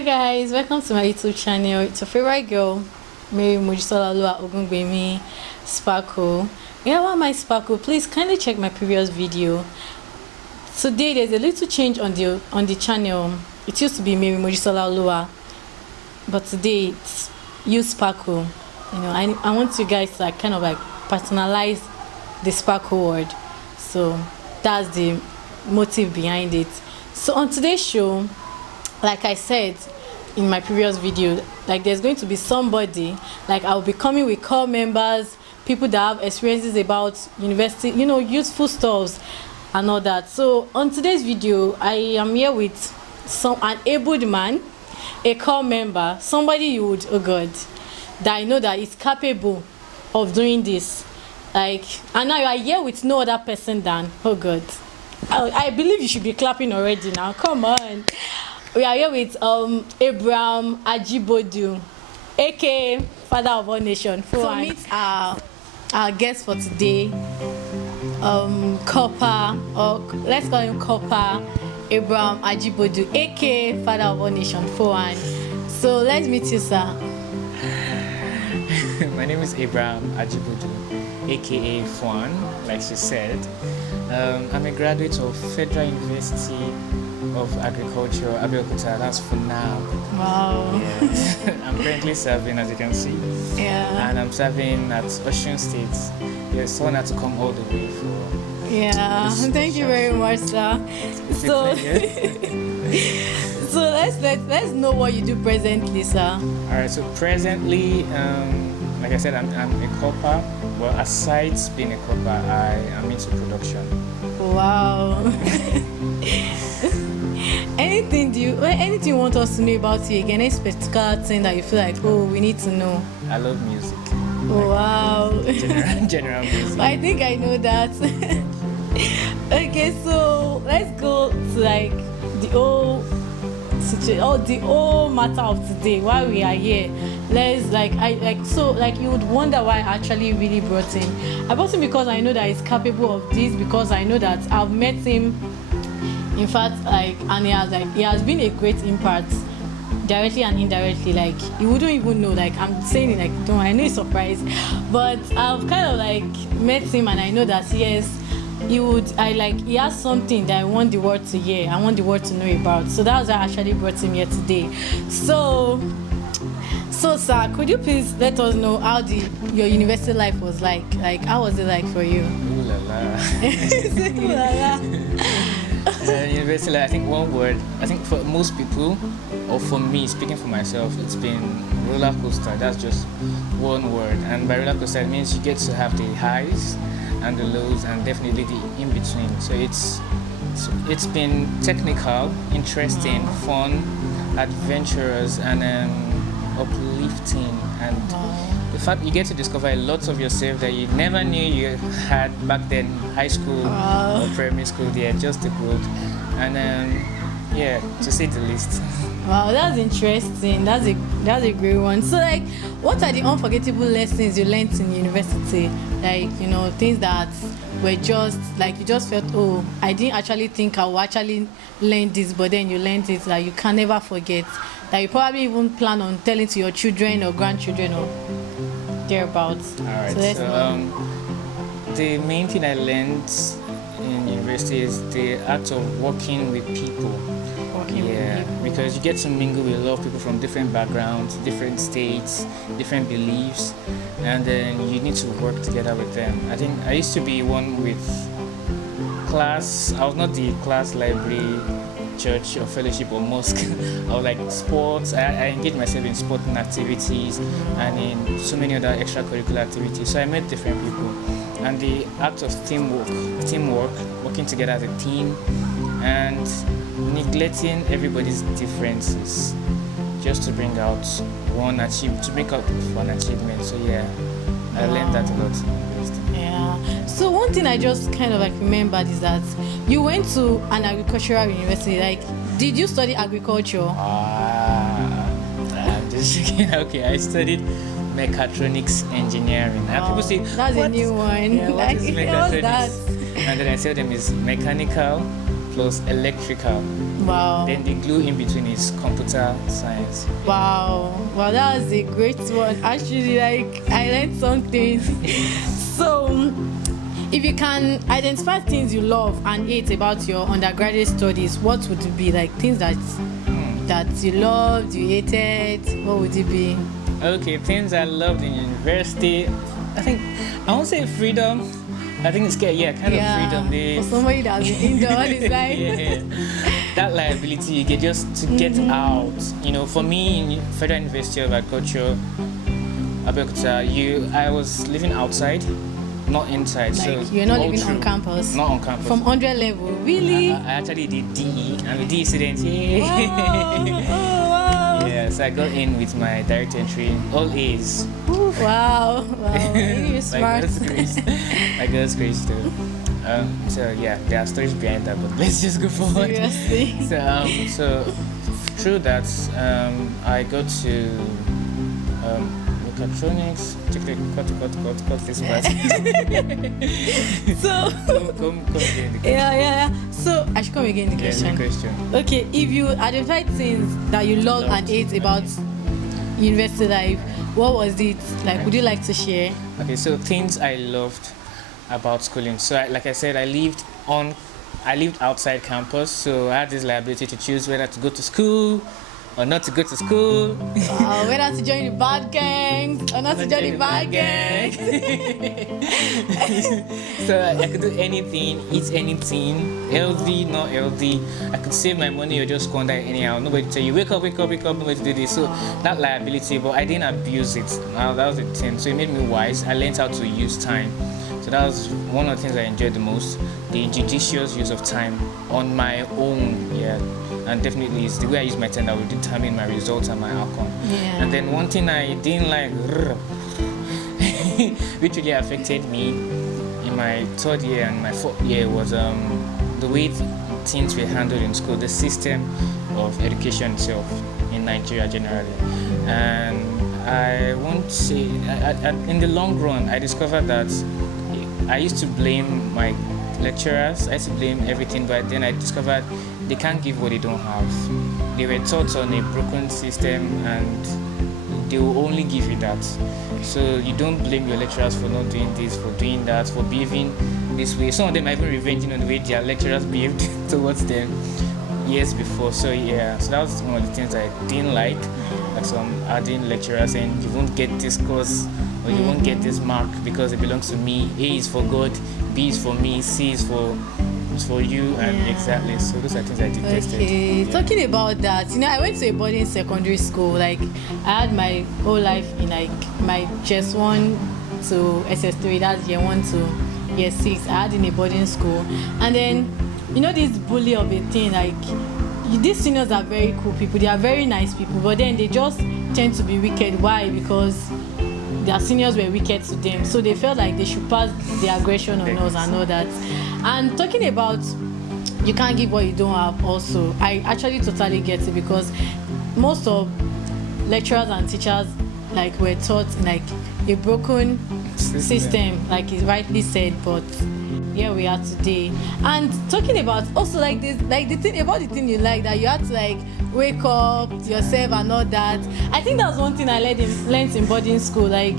Hi guys, welcome to my YouTube channel. It's your favorite girl, Mary Mojisola Lua Ogungbemi Sparkle. Yeah, why my Sparkle? Please kindly check my previous video. Today there's a little change on the channel. It used to be Mary Mojisola Lua, but today it's You Sparkle. You know, I want you guys to kind of personalize the Sparkle word. So that's the motive behind it. So on today's show, like I said in my previous video, there's going to be somebody, I'll be coming with core members, people that have experiences about university, useful stuffs and all that. So on today's video, I am here with an abled man, a core member, somebody you would, oh God, that I know that is capable of doing this. And now you are here with no other person than, oh God, I believe you should be clapping already now. Come on. We are here with Abraham Ajibodu, aka Father of All Nations. So meet our guest for today, Corper, or let's call him Corper, Abraham Ajibodu, aka Father of All Nations. So let's meet you, sir. My name is Abraham Ajibodu, aka Fuan, like she said. I'm a graduate of Federal University of Agriculture, Abeokuta. That's for now. Wow. Yes. I'm currently serving, as you can see. Yeah. And I'm serving at Osun State. Yes, someone had to come all the way for. Yeah. Thank you very much, sir. So, so let's know what you do presently, sir. All right. So presently, like I said, I'm a corper. Well, aside being a corper, I am into production. Wow. Anything you want us to know about you again? Any particular thing that you feel like, oh, we need to know? I love music. Wow. General music. I think I know that. Okay, so let's go to the whole matter of today. Why we are here? Let's you would wonder why I actually really brought him. I brought him because I know that he's capable of this, because I know that I've met him. In fact, and he has been a great impact, directly and indirectly. You wouldn't even know. I'm saying it don't. I know you're surprised, but I've kind of met him, and I know that yes, he would. He has something that I want the world to hear. I want the world to know about. So that's why I actually brought him here today. So sir, could you please let us know how your university life was like? How was it like for you? Ooh la la. Ooh la la. University life, I think one word. I think for most people, or for me, speaking for myself, it's been roller coaster. That's just one word. And by roller coaster, it means you get to have the highs and the lows, and definitely the in between. So it's been technical, interesting, fun, adventurous, and uplifting, and the fact you get to discover a lot of yourself that you never knew you had back then, high school or primary school. Yeah, just the growth, and to say the least. Wow, that's interesting. That's a great one. So what are the unforgettable lessons you learned in university? Things that were just you just felt, oh, I didn't actually think I would actually learn this, but then you learned it that you can never forget, that you probably even plan on telling to your children or grandchildren or thereabouts. All right. So the main thing I learned in university is the act of working with people. Because you get to mingle with a lot of people from different backgrounds, different states, different beliefs, and then you need to work together with them. I think I used to be one with class. I was not the class, library, church or fellowship or mosque. I was sports. I engaged myself in sporting activities and in so many other extracurricular activities. So I met different people, and the act of teamwork, working together as a team, and neglecting everybody's differences just to bring out to make up one achievement. So I learned that a lot. Yeah. So one thing I just kind of remembered is that you went to an agricultural university. Did you study agriculture? I'm just joking. Okay, I studied mechatronics engineering. And people say that's a new one. Yeah, what is mechatronics? And then I tell them it's mechanical, plus electrical. Wow. Then the glue in between is computer science. Wow. Wow, that was a great one. Actually, like, I learned something. So, if you can identify things you love and hate about your undergraduate studies, what would it be? Like things that you loved, you hated, what would it be? Okay, things I loved in university. I think I won't say freedom. I think it's kind of freedom. For somebody that's indoor, it's like that liability you get just to get out. You know, for me in Federal University of Agriculture, Abeokuta, I was living outside, not inside. Like so you're not living on campus. Not on campus. From 100 level, really? I actually did DE. I'm a DE student. Yay. Wow. Oh, wow. Yeah, so I got in with my direct entry, all A's. Wow. You're smart. My girl's grace too. So yeah, there are stories behind that, but let's just go forward. Seriously. So through that, I got to mechatronics. Cut this part. So come again. Yeah. So I should come again. The question. Okay, if you identify things that you love and hate about university life, what was it? Like, would you like to share? Okay, so things I loved about schooling. So, like I said, I lived outside campus, so I had this liability to choose whether to go to school or not to go to school. Whether to join the bad gangs or not to join the bad gangs. So I could do anything, eat anything, healthy, not healthy. I could save my money or just squander it anyhow. Nobody tell you, wake up, nobody do this. So that liability, but I didn't abuse it. Now that was the thing. So it made me wise. I learned how to use time. So that was one of the things I enjoyed the most, the judicious use of time on my own, and definitely it's the way I use my time that will determine my results and my outcome. Yeah. And then one thing I didn't like, which really affected me in my third year and my fourth year, was the way things were handled in school, the system of education itself in Nigeria generally. And I won't say, in the long run, I discovered that I used to blame my lecturers, I used to blame everything, but then I discovered they can't give what they don't have. They were taught on a broken system and they will only give you that. So you don't blame your lecturers for not doing this, for doing that, for behaving this way. Some of them are even revenging on the way their lecturers behaved towards them years before. So so that was one of the things I didn't like some adding lecturers saying you won't get this course or you won't get this mark because it belongs to me. A is for God, B is for me, C is for you, and exactly. So those are things I detested. Okay, talking about that, I went to a boarding secondary school. Like I had my whole life in like my JS1 to SS3, that's year 1 to year 6. I had in a boarding school, and then this bully of a thing, like these seniors are very cool people, they are very nice people, but then they just tend to be wicked. Why? Because their seniors were wicked to them, so they felt like they should pass the aggression on us and all that. And talking about you can't give what you don't have, also I actually totally get it, because most of lecturers and teachers like were taught in like a broken system, like it's rightly said, but here we are today. And talking about also like this, like the thing about the thing you like, that you had to like wake up yourself and all that. I think that's one thing I learned in boarding school. Like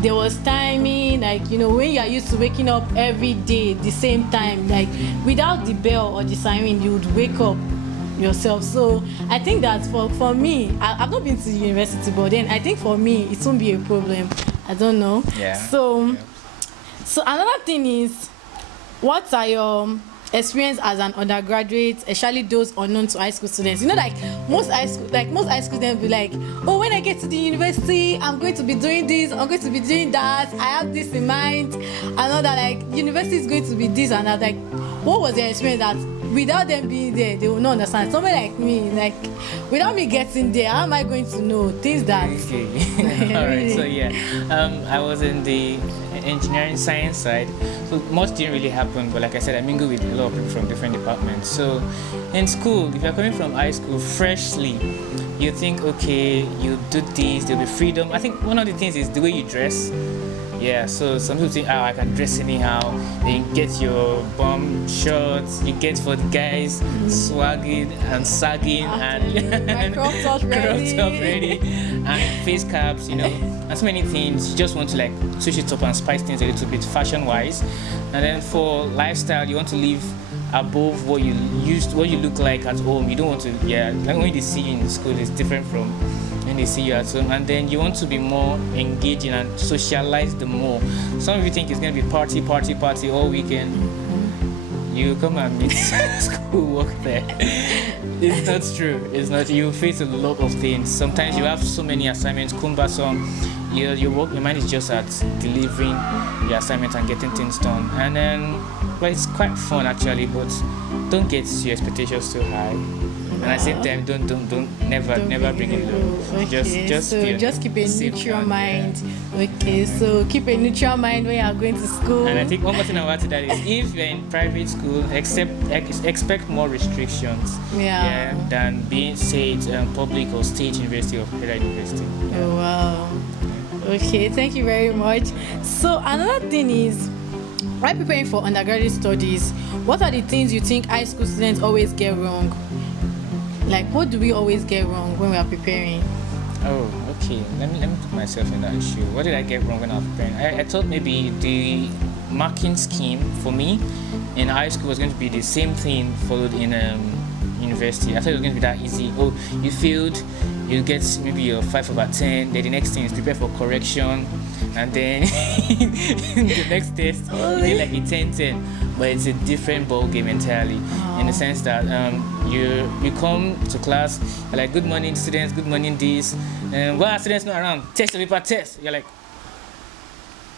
there was timing, like when you are used to waking up every day the same time, like without the bell or the siren, you would wake up yourself. So I think that for me, I've not been to university, but then I think for me it won't be a problem. I don't know. So another thing is, what are your experience as an undergraduate, especially those unknown to high school students? Like most high school students be like, oh, when I get to the university, I'm going to be doing this, I'm going to be doing that, I have this in mind, and all that. Like university is going to be this and that. Like, what was your experience that without them being there, they will not understand? Somebody like me, like without me getting there, how am I going to know things that? Okay. All right. So I was in the engineering science side, so much didn't really happen, but like I said, I mingle with a lot of people from different departments. So in school, if you're coming from high school freshly, you think, okay, you do this, there'll be freedom. I think one of the things is the way you dress. Yeah, so some people think, I can dress anyhow. Then you get your bum shorts, you get for the guys swagging and sagging and crop top ready, and face caps, and so many things. You just want to like switch it up and spice things a little bit fashion wise. And then for lifestyle, you want to live above what you look like at home. You don't want to, like when they see you in the school, it's different from when they see you at home. And then you want to be more engaging and socialize the more. Some of you think it's going to be party all weekend. You come and meet school work there. It's not true. It's not. You face a lot of things. Sometimes you have so many assignments, cumbersome. Your mind is just at delivering the assignment and getting things done. And then, well, it's quite fun actually, but don't get your expectations too high. And at the same time, never bring it low. Okay, just keep a neutral mind. Yeah. Okay, so keep a neutral mind when you are going to school. And I think one more thing I want to that is if you're in private school, expect more restrictions. Than being said public or state university or federal university. Yeah. Oh wow. Okay, thank you very much. So another thing is, while preparing for undergraduate studies, what are the things you think high school students always get wrong? Like, what do we always get wrong when we are preparing? Oh, okay. Let me put myself in that shoe. What did I get wrong when I was preparing? I thought maybe the marking scheme for me in high school was going to be the same thing followed in university. I thought it was going to be that easy. Oh, you failed, you get maybe your 5/10. Then the next thing is prepare for correction, and then the next test you get like a 10/10. But it's a different ball game entirely, in the sense that you come to class, you're like, good morning students, good morning this, and while students not around, test the paper test. You're like,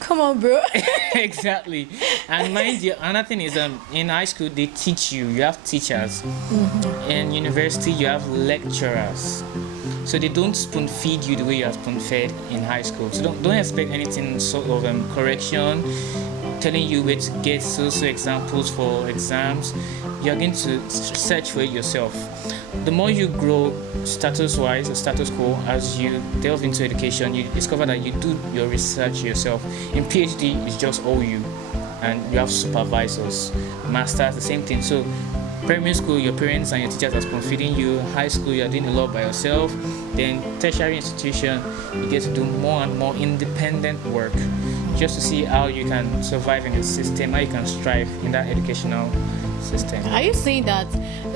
come on, bro. Exactly. And mind you, another thing is in high school they teach you have teachers. In university you have lecturers, so they don't spoon feed you the way you are spoon fed in high school. So don't expect anything sort of correction, telling you where to get so examples for exams. You're going to search for it yourself. The more you grow status quo, as you delve into education, you discover that you do your research yourself. In PhD, it's just all you, and you have supervisors. Masters, the same thing. So primary school, your parents and your teachers are spoon feeding you. High school, you're doing a lot by yourself. Then tertiary institution, you get to do more and more independent work, just to see how you can survive in the system, how you can strive in that educational system. Are you saying that,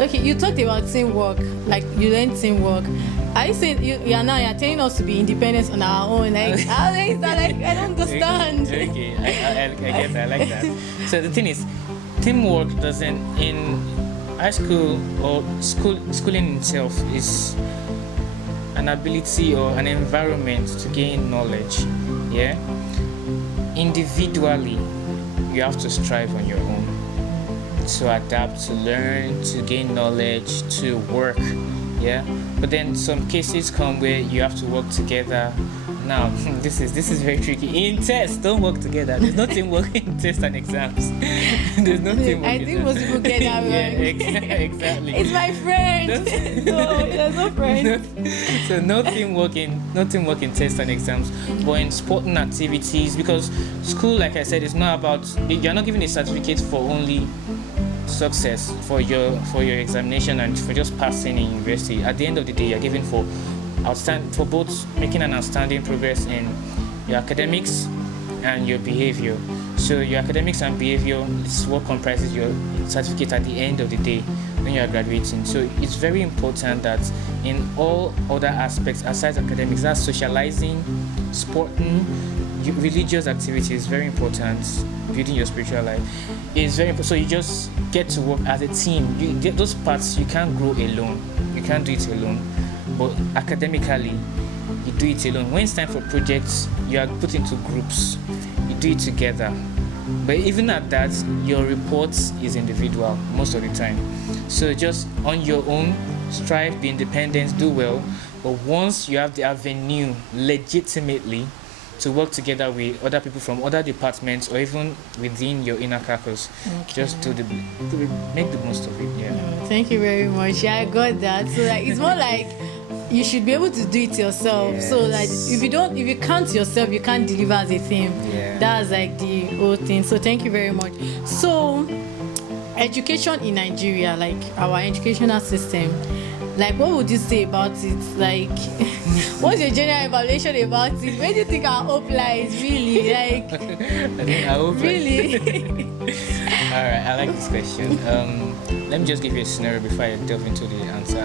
okay, you talked about teamwork, like you learned teamwork. Are you saying you're telling us to be independent on our own? Like, how is that? Like, I don't understand. Okay, I get that, I like that. So the thing is, teamwork doesn't, in high school or schooling itself is an ability or an environment to gain knowledge. Yeah. Individually, you have to strive on your own, to adapt, to learn, to gain knowledge, to work. Yeah. But then some cases come where you have to work together. Now, this is very tricky. In tests, don't work together. There's no teamwork in tests and exams. There's no teamwork. I think most people get that wrong. Yeah, exactly. It's my friend. No, there's no friend. So no teamwork in tests and exams, but in sporting activities, because school, like I said, is not about, you're not given a certificate for only success for your examination and for just passing in university. At the end of the day, you're given for both making an outstanding progress in your academics and your behavior. So your academics and behavior is what comprises your certificate at the end of the day when you are graduating. So it's very important that in all other aspects aside academics, that's socializing, sporting, religious activities is very important. Building your spiritual life is very important. So you just get to work as a team. You get those parts you can't grow alone. You can't do it alone. But academically, you do it alone. When it's time for projects, you are put into groups. You do it together. But even at that, your reports is individual most of the time. So just on your own, strive, be independent, do well. But once you have the avenue legitimately to work together with other people from other departments or even within your inner caucus, just make the most of it. Yeah. Thank you very much. Yeah, I got that. So like, it's more like you should be able to do it yourself. So like if you can't yourself, you can't deliver as a team. That's like the whole thing. So thank you very much. So education in Nigeria, like our educational system, like what would you say about it? Like what's your general evaluation about it? Where do you think our hope lies, really? Like I think our hope really? All right, I like this question. Let me just give you a scenario before I delve into the answer.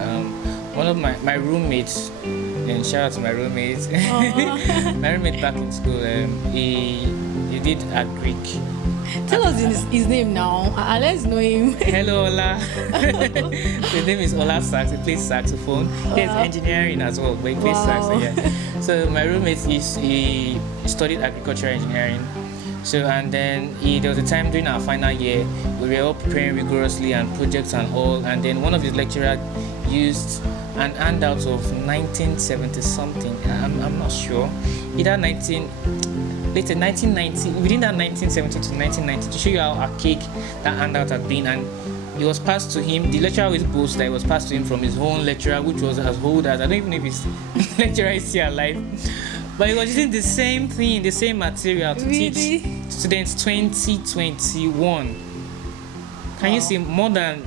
One of my roommates, and shout out to my roommates, my roommate back in school, he did agric. Tell us his name now. Let's know him. Hello, Ola. His name is Ola Sax. He plays saxophone. He has engineering as well, but he plays sax. So my roommate he studied agricultural engineering. So and then there was a time during our final year we were all preparing rigorously and projects and all. And then one of his lecturers used an handout of 1970 something. I'm not sure. Either 1990, within that 1970 to 1990, to show you how archaic that handout had been. And it was passed to him. The lecturer always boasts that it was passed to him from his own lecturer, which was as old as, I don't even know if his lecturer is still alive. But he was using the same thing, the same material to teach students 2021. Can you see more than